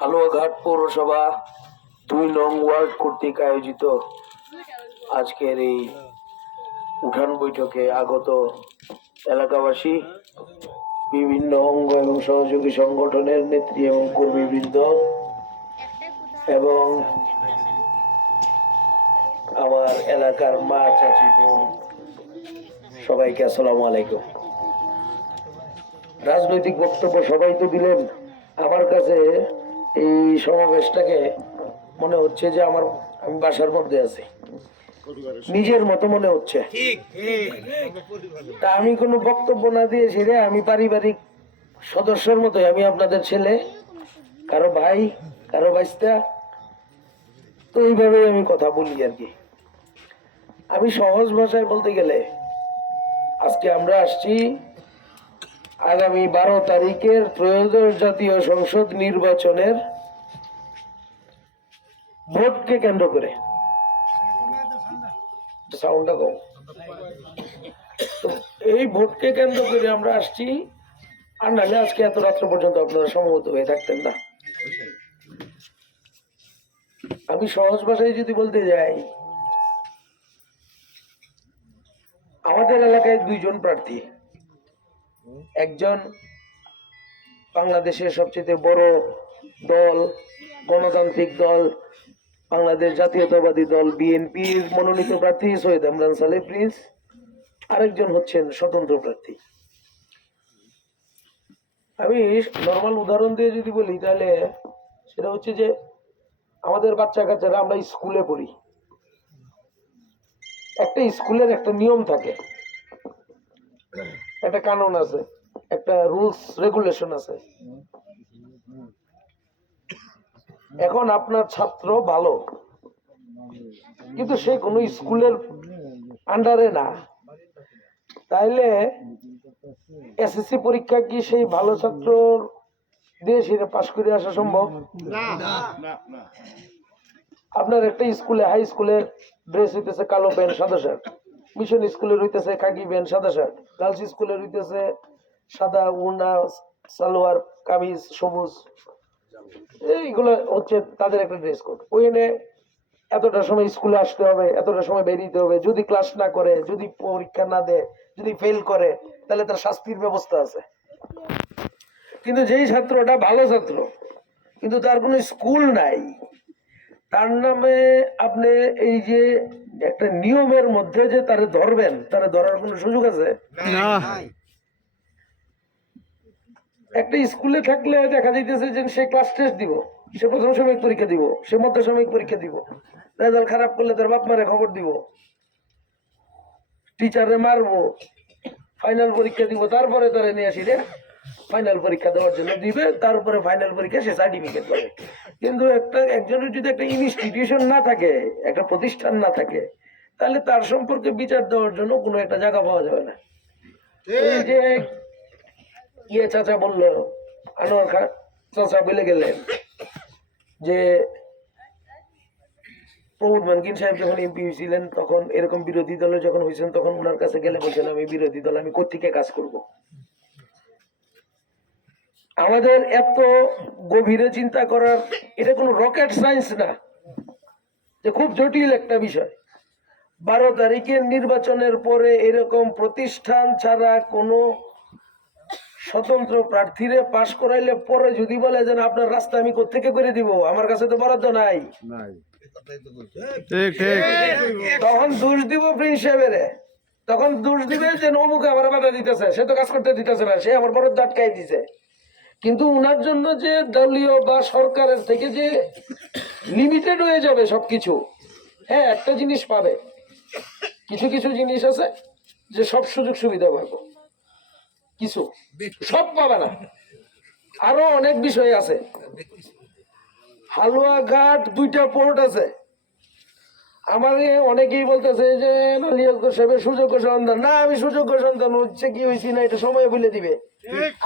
হালুয়াঘাট পৌরসভা ২ নং ওয়ার্ড কর্তৃক আয়োজিত আজকের এই উঠান বৈঠকে আগত এলাকাবাসী, বিভিন্ন অঙ্গ এবং সহযোগী সংগঠনের নেত্রী এবং কর্মীবৃন্দ এবং আমার এলাকার মা, চাচি, বোন, সবাইকে আসসালামু আলাইকুম। রাজনৈতিক বক্তব্য সবাই তো দিলেন। আমার কাছে এই সমাবেশটাকে মনে হচ্ছে যে আমি বাসার মধ্যে আছি, নিজের মতো মনে হচ্ছে। তা আমি কোনো বক্তব্য না দিয়ে সেরে আমি পারিবারিক সদস্যের মতো, আমি আপনাদের ছেলে, কারো ভাই, কারো বাইস্তা, তো এইভাবে আমি কথা বলি আর কি। আমি সহজ ভাষায় বলতে গেলে আজকে আমরা আসছি আগামী 12 তারিখের ত্রয়োদশ জাতীয় সংসদ নির্বাচনের ভোটকে কেন্দ্র করে। সাউন্ডটা কম। তো এই ভোটকে কেন্দ্র করে আমরা আসছি, আর নাহলে আজকে এত রাত্র পর্যন্ত আপনারা সমবেত হয়ে থাকতেন না। আমি সহজ ভাষায় যদি বলতে যাই, আমাদের এলাকায় 2 জন প্রার্থী। একজন বাংলাদেশের সবচেয়ে বড় দল, গণতান্ত্রিক দল বাংলাদেশ জাতীয়তাবাদী দল বিএনপির মনোনীত প্রার্থী সৈয়দ আমরান সালেহ প্রিন্স। আরেকজন হচ্ছেন স্বতন্ত্র প্রার্থী। আমি নর্মাল উদাহরণ দিয়ে যদি বলি তাহলে সেটা হচ্ছে যে আমাদের বাচ্চা কাচ্চারা, আমরা স্কুলে পড়ি, একটা স্কুলের একটা নিয়ম থাকে, একটা কানুন আছে, একটা রুলস রেগুলেশন আছে। এখন আপনার ছাত্র ভালো, কিন্তু সে কোনো স্কুলের আন্ডারে না, তাইলে এসএসসি পরীক্ষা কি সেই ভালো ছাত্র দিয়ে সেটা পাশ করে আসা সম্ভব? আপনার একটা স্কুলে, হাই স্কুলের ড্রেস হইতেছে কালো প্যান্ট সাদা শার্ট, মিশন স্কুলের হইতেছে খাকি প্যান্ট সাদা শার্ট, গার্লস স্কুলের হইতেছে সাদা ওড়না, সালোয়ার কামিজ সবুজ, এইগুলো হচ্ছে তাদের একটা ড্রেস কোড। ওইখানে এতটা সময় স্কুলে আসতে হবে, এতটা সময় বেরিয়ে হবে। যদি ক্লাস না করে, যদি পরীক্ষা না দেয়, যদি ফেল করে, তাহলে তার শাস্তির ব্যবস্থা আছে। কিন্তু যেই ছাত্রটা ভালো ছাত্র, কিন্তু তার কোনো স্কুল নাই, তার নামে আপনি এই যে একটা নিয়মের মধ্যে যে তারে ধরবেন, তারে ধরার কোনো সুযোগ আছে না। একটা স্কুলে থাকলে দেখা যাইতেছে যে সে ক্লাস টেস্ট দিব, সে প্রথম সাময়িক পরীক্ষা দিব, সে মধ্য সাময়িক পরীক্ষা দিব, রেজাল্ট খারাপ করলে তার বাপ মারে খবর দিব, টিচারে মারবো, ফাইনাল পরীক্ষা দিব, তারপরে তারা নিয়ে আসি ফাইনাল পরীক্ষা দেওয়ার জন্য দিবে, তারপরে ফাইনাল পরীক্ষা সে সার্টিফিকেট পাবে। কিন্তু একজনের যদি একটা ইনস্টিটিউশন না থাকে, একটা প্রতিষ্ঠান না থাকে, তাহলে তার সম্পর্কে বিচার দেওয়ার জন্য কোনো একটা জায়গা পাওয়া যাবে না। এই যে চাচা বললো, আনোয়ার খান চাচা বলে গেলেন যে প্রমোদ মানকিন সাহেব যখন এমপি হয়েছিলেন, তখন এরকম বিরোধী দলে যখন হয়েছেন, তখন ওনার কাছে গেলে বলছেন আমি বিরোধী দল, আমি কোত্থেকে কাজ করব। আমাদের এত গভীরে চিন্তা করার, এটা কোনো রকেট সায়েন্স না যে খুব জটিল একটা বিষয়। 12 তারিখের নির্বাচনের পরে এরকম প্রতিষ্ঠান ছাড়া কোনো স্বতন্ত্র প্রার্থীরে পাশ করাইলে পরে যদি বলে যে আপনার রাস্তা আমি কোত্থেকে করে দিব, আমার কাছে তো বরাদ্দ নাই, তখন দোষ দিব প্রিন্স সাহেবের, তখন দোষ দিবে যে অমুক আমার বাধা দিতেছে, সে তো কাজ করতে দিতেছে না, সে আমার বরাদ্দ আটকাই দিছে। কিন্তু উনার জন্য যে দলীয় বা সরকারের থেকে যে লিমিটেড হয়ে যাবে সবকিছু, হ্যাঁ একটা জিনিস পাবে, কিছু কিছু জিনিস আছে যে সব সুযোগ সুবিধা পাবো, কিছু সব পাবে না। আরো অনেক বিষয় আছে। হালুয়াঘাট 2টা পোর্ট আছে। আমার অনেকেই বলতেছে যে সুযোগ্য সন্তান না, আমি সুযোগ্য সন্তান হচ্ছে কি হয়েছি না এটা সময় বলে দিবে।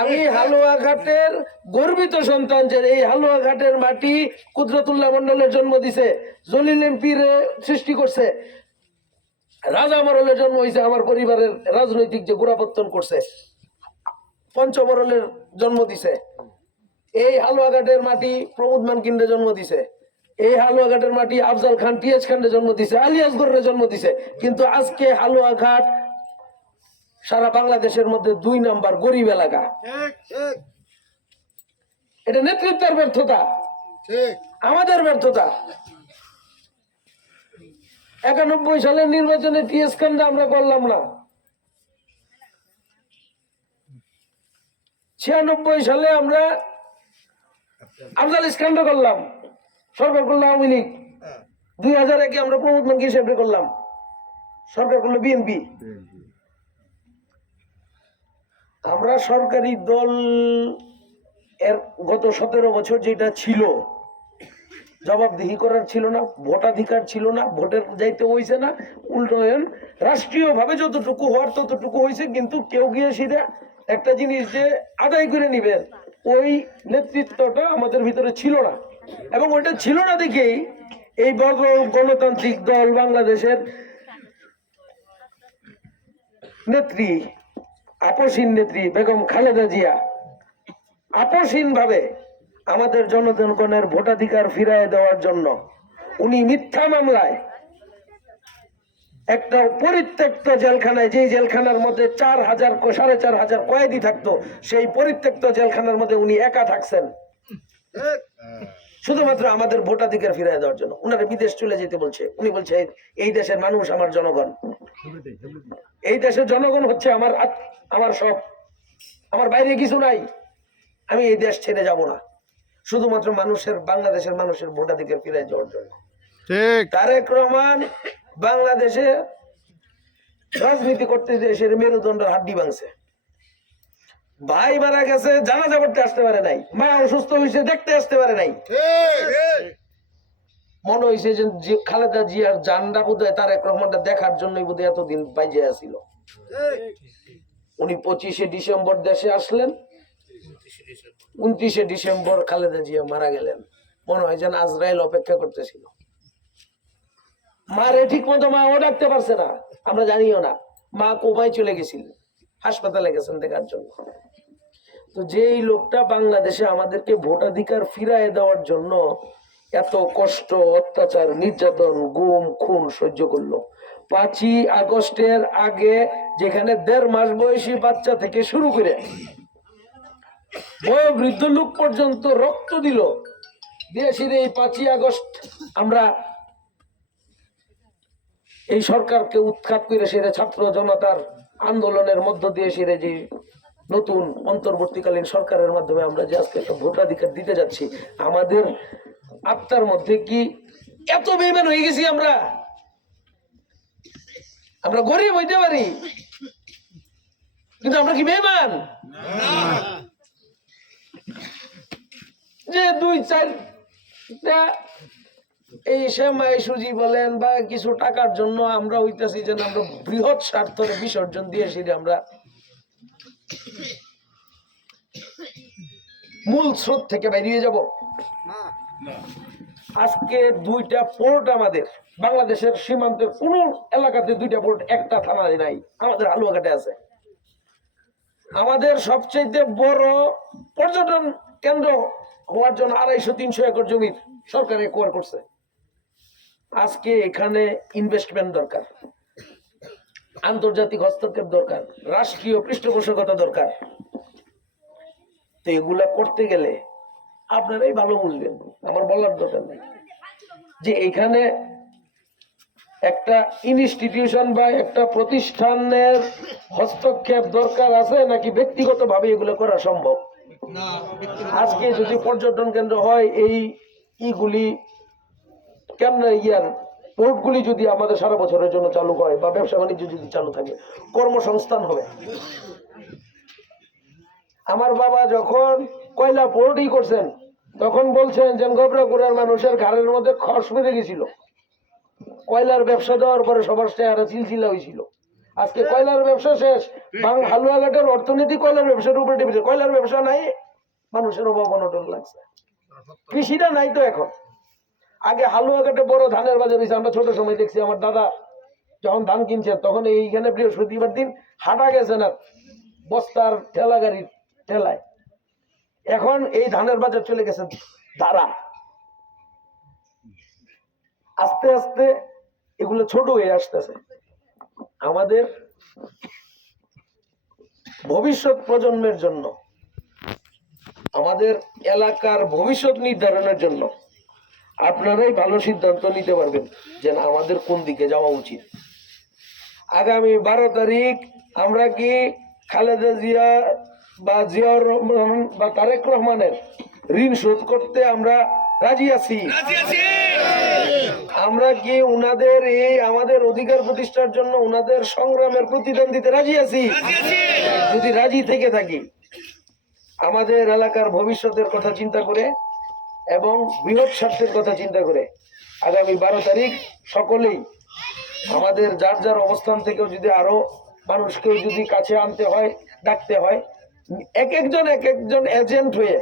আমি হালুয়াঘাটের গর্বিত সন্তান, যে এই হালুয়াঘাটের মাটি কুদরতুল্লাহ মন্ডলের জন্ম দিছে, জলিল এমপির সৃষ্টি করছে, রাজা মরলের জন্ম হয়েছে, আমার পরিবারের রাজনৈতিক যে গোড়াপত্তন করছে, পঞ্চমরলের জন্ম দিছে। এই হালুয়াঘাটের মাটি প্রমোদ মানকিন্ডে জন্ম দিছে, এই হালুয়াঘাটের মাটি আফজাল খান টিএচ খান্ডে জন্ম দিছে, আলী আসগরের জন্ম দিছে। কিন্তু আজকে হালুয়াঘাট সারা বাংলাদেশের মধ্যে 2 নাম্বার গরিব এলাকা। এটা নেতৃত্বের ব্যর্থতা, আমাদের ব্যর্থতা। 91 সালের নির্বাচনে টিএস খান্ডা আমরা করলাম না, 96 সালে আমরা আফজাল ইস্কান্ডা করলাম, সরকার করলো আওয়ামী লীগ। 2001-এ আমরা প্রমোদ মানকি হিসেবে করলাম, সরকার করলো বিএনপি। আমরা সরকারি দল এর গত 17 বছর যেটা ছিল, জবাবদিহি করার ছিল না, ভোটাধিকার ছিল না, ভোটের যাইতে হয়েছে না, উল্টো রাষ্ট্রীয় ভাবে যতটুকু হওয়ার ততটুকু হয়েছে। কিন্তু কেউ গিয়ে সেটা একটা জিনিস যে আদায় করে নিবেন, ওই নেতৃত্বটা আমাদের ভিতরে ছিল না। এবং ওইটা ছিল না দেখেই এই বড় গণতান্ত্রিক দল বাংলাদেশের নেত্রী, আপসহীন নেত্রী বেগম খালেদা জিয়া আপসহীন ভাবে আমাদের জনগণের ভোটাধিকার ফিরিয়ে দেওয়ার জন্য উনি মিথ্যা মামলায় একটা পরিত্যক্ত জেলখানায়, যেই জেলখানার মধ্যে 4,000 কয়েদি থাকতো, সেই পরিত্যক্ত জেলখানার মধ্যে উনি একা থাকছেন শুধুমাত্র আমাদের ভোটাধিকার ফিরিয়ে দেওয়ার জন্য। উনারা বিদেশ চলে যেতে বলছে, উনি বলছে এই দেশের মানুষ আমার জনগণ, এই দেশের জনগণ হচ্ছে আমার সব, আমার বাইরে কিছু নাই, আমি এই দেশ ছেড়ে যাব না, শুধুমাত্র বাংলাদেশের মানুষের ভোটাধিকার ফিরিয়ে দেওয়ার জন্য। তারেক রহমান বাংলাদেশে রাজনীতি করতে দেশের মেরুদণ্ডের হাড্ডি ভাঙছে, ভাই মারা গেছে জানাজা করতে আসতে পারে নাই, মা অসুস্থ হয়েছে দেখতে আসতে পারে নাই। মনে হয়েছে যে খালেদা জিয়ার জানটা বোধহয় তারেক রহমানটা দেখার জন্যই বোধহয় এতদিন বাইজে আসছিল। উনি 25শে ডিসেম্বর দেশে আসলেন, 29শে ডিসেম্বর খালেদা জিয়া মারা গেলেন। মনে হয় যেন আজরাইল অপেক্ষা করতেছিল। মারে ঠিক মতো মা ও ডাকতে পারছে না, আমরা জানিও না, মা কোমায় চলে গেছিল, হাসপাতালে গেছেন দেখার জন্য। তো যেই লোকটা বাংলাদেশে আমাদেরকে ভোটাধিকার ফিরিয়ে দেওয়ার জন্য এত কষ্ট, অত্যাচার, নির্যাতন, গুম খুন সহ্য করলো, 5ই আগস্টের আগে যেখানে 1.5 মাস বয়সী বাচ্চা থেকে শুরু করে বয়োবৃদ্ধ লোক পর্যন্ত রক্ত দিল, দেশের এই 5ই আগস্ট আমরা এই সরকারকে উৎখাত করে সেরে ছাত্র জনতার আন্দোলনের মধ্য দিয়ে সেরে যে নতুন অন্তর্বর্তীকালীন সরকারের মাধ্যমে আমরা যে আজকে একটা ভোটাধিকার দিতে যাচ্ছি, আমাদের আত্মার মধ্যে কি এত বেঈমান হয়ে গেছি? আমরা গরিব হইতে পারি, কিন্তু আমরা কি বেঈমান? যে 2-4টা এই সেমাই সুজি বলেন বা কিছু টাকার জন্য আমরা হইতেছি যেন আমরা বৃহৎ স্বার্থের বিসর্জন দিয়ে সেটা আমরা মূল স্রোত থেকে বেরিয়ে যাব। আজকে 2টা পোর্ট আমাদের বাংলাদেশের সীমান্তের কোন এলাকাতে 2টা পোর্ট, একটা থানা নাই, আমাদের হালুয়াঘাটে আছে। আমাদের সবচেয়ে বড় পর্যটন কেন্দ্র হওয়ার জন্য 250-300 একর জমি সরকার একোয়ার করছে। আজকে এখানে ইনভেস্টমেন্ট দরকার, আন্তর্জাতিক হস্তক্ষেপ দরকার, রাষ্ট্রীয় পৃষ্ঠপোষকতা দরকার। তো এগুলা করতে গেলে আপনারাই ভালো বুঝবেন, আমার বলার দরকার নেই যে এখানে একটা ইনস্টিটিউশন বা একটা প্রতিষ্ঠানের হস্তক্ষেপ দরকার আছে নাকি ব্যক্তিগতভাবে এগুলো করা সম্ভব। আজকে যদি পর্যটন কেন্দ্র হয়, এইগুলি কেমন পোর্টগুলি যদি আমাদের সারা বছরের জন্য চালু হয় বা ব্যবসা বাণিজ্য যদি চালু থাকে, কর্মসংস্থান হবে। আমার বাবা যখন কয়লা পোর্টই করছেন তখন বলছেন যে গোবরাপুরের মানুষের ঘাড়ের মধ্যে খস বেঁধে গেছিল, কয়লার ব্যবসা দেওয়ার পরে সবার চেহারা চিলচিলা হয়েছিল। আজকে কয়লার ব্যবসা শেষ, হালুয়াঘাটের অর্থনীতি কয়লার ব্যবসার উপরে টিপেছে। কয়লার ব্যবসা নাই, মানুষের অভাব অনটন লাগছে, কৃষিটা নাই। তো এখন আগে হালুয়াঘাটে বড় ধানের বাজার হয়েছে, আমরা ছোট সময় দেখছি, আমার দাদা যখন ধান কিনছেন তখন এইখানে বৃহস্পতিবার দিন হাঁটা গেছে না বস্তার ঠেলা গাড়ির ঠেলায়। এখন এই ধানের বাজার চলে গেছে ধারা, আস্তে আস্তে এগুলো ছোট হয়ে আসতেছে। আমাদের ভবিষ্যৎ প্রজন্মের জন্য, আমাদের এলাকার ভবিষ্যৎ নির্ধারণের জন্য আপনারাই ভালো সিদ্ধান্ত নিতে পারবেন যে না আমাদের কোন দিকে যাওয়া উচিত। আগামী 12 তারিখ আমরা কি খালেদা জিয়া বা জিয়াউর রহমান বা তারেক রহমানের ঋণ শোধ করতে আমরা রাজি আছি? আমরা কি উনাদের এই আমাদের অধিকার প্রতিষ্ঠার জন্য উনাদের সংগ্রামের প্রতিদান দিতে রাজি আছি? যদি রাজি থেকে থাকি, আমাদের এলাকার ভবিষ্যতের কথা চিন্তা করে এবং বৃহৎ স্বার্থের কথা চিন্তা করে আগামী 12 তারিখ সকলেই আমাদের যার যার অবস্থান থেকেও যদি আরো মানুষকে যদি কাছে আনতে হয়, ডাকতে হয়, এক একজন এজেন্ট হয়ে